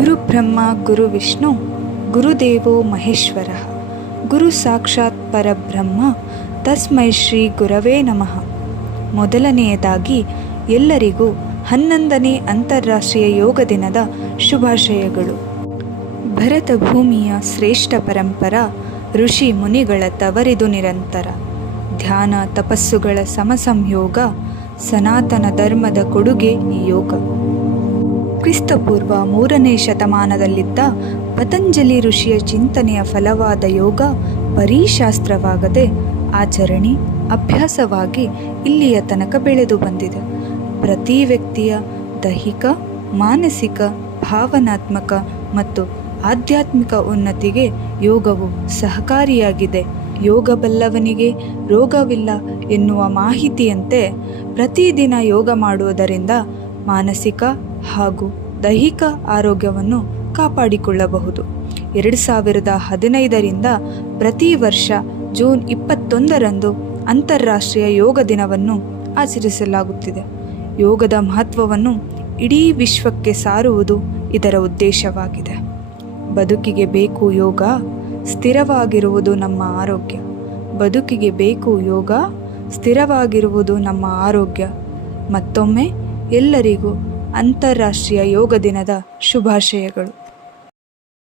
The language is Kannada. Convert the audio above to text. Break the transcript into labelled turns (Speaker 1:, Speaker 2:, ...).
Speaker 1: ಗುರು ಬ್ರಹ್ಮ ಗುರು ವಿಷ್ಣು, ಗುರುದೇವೋ ಮಹೇಶ್ವರ, ಗುರು ಸಾಕ್ಷಾತ್ ಪರಬ್ರಹ್ಮ, ತಸ್ಮೈ ಶ್ರೀ ಗುರವೇ ನಮಃ. ಮೊದಲನೆಯದಾಗಿ ಎಲ್ಲರಿಗೂ ಹನ್ನೊಂದನೇ ಅಂತಾರಾಷ್ಟ್ರೀಯ ಯೋಗ ದಿನದ ಶುಭಾಶಯಗಳು. ಭರತ ಭೂಮಿಯ ಶ್ರೇಷ್ಠ ಪರಂಪರ ಋಷಿ ಮುನಿಗಳ ತವರಿದು ನಿರಂತರ. ಧ್ಯಾನ ತಪಸ್ಸುಗಳ ಸಮಸಂಯೋಗ, ಸನಾತನ ಧರ್ಮದ ಕೊಡುಗೆ ಯೋಗ. ಕ್ರಿಸ್ತಪೂರ್ವ ಮೂರನೇ ಶತಮಾನದಲ್ಲಿದ್ದ ಪತಂಜಲಿ ಋಷಿಯ ಚಿಂತನೆಯ ಫಲವಾದ ಯೋಗ ಬರೀ ಶಾಸ್ತ್ರವಾಗದೆ ಆಚರಣೆ, ಅಭ್ಯಾಸವಾಗಿ ಇಲ್ಲಿಯ ತನಕ ಬೆಳೆದು ಬಂದಿದೆ. ಪ್ರತಿ ವ್ಯಕ್ತಿಯ ದೈಹಿಕ, ಮಾನಸಿಕ, ಭಾವನಾತ್ಮಕ ಮತ್ತು ಆಧ್ಯಾತ್ಮಿಕ ಉನ್ನತಿಗೆ ಯೋಗವು ಸಹಕಾರಿಯಾಗಿದೆ. ಯೋಗ ಬಲ್ಲವನಿಗೆ ರೋಗವಿಲ್ಲ ಎನ್ನುವ ಮಾಹಿತಿಯಂತೆ ಪ್ರತಿದಿನ ಯೋಗ ಮಾಡುವುದರಿಂದ ಮಾನಸಿಕ ಹಾಗೂ ದೈಹಿಕ ಆರೋಗ್ಯವನ್ನು ಕಾಪಾಡಿಕೊಳ್ಳಬಹುದು. ಎರಡು ಸಾವಿರದ ಹದಿನೈದರಿಂದ ಪ್ರತಿ ವರ್ಷ ಜೂನ್ ಇಪ್ಪತ್ತೊಂದರಂದು ಅಂತಾರಾಷ್ಟ್ರೀಯ ಯೋಗ ದಿನವನ್ನು ಆಚರಿಸಲಾಗುತ್ತಿದೆ. ಯೋಗದ ಮಹತ್ವವನ್ನು ಇಡೀ ವಿಶ್ವಕ್ಕೆ ಸಾರುವುದು ಇದರ ಉದ್ದೇಶವಾಗಿದೆ. ಬದುಕಿಗೆ ಬೇಕು ಯೋಗ ಸ್ಥಿರವಾಗಿರುವುದು ನಮ್ಮ ಆರೋಗ್ಯ. ಬದುಕಿಗೆ ಬೇಕು ಯೋಗ ಸ್ಥಿರವಾಗಿರುವುದು ನಮ್ಮ ಆರೋಗ್ಯ. ಮತ್ತೊಮ್ಮೆ ಎಲ್ಲರಿಗೂ ಅಂತಾರಾಷ್ಟ್ರೀಯ ಯೋಗ ದಿನದ ಶುಭಾಶಯಗಳು.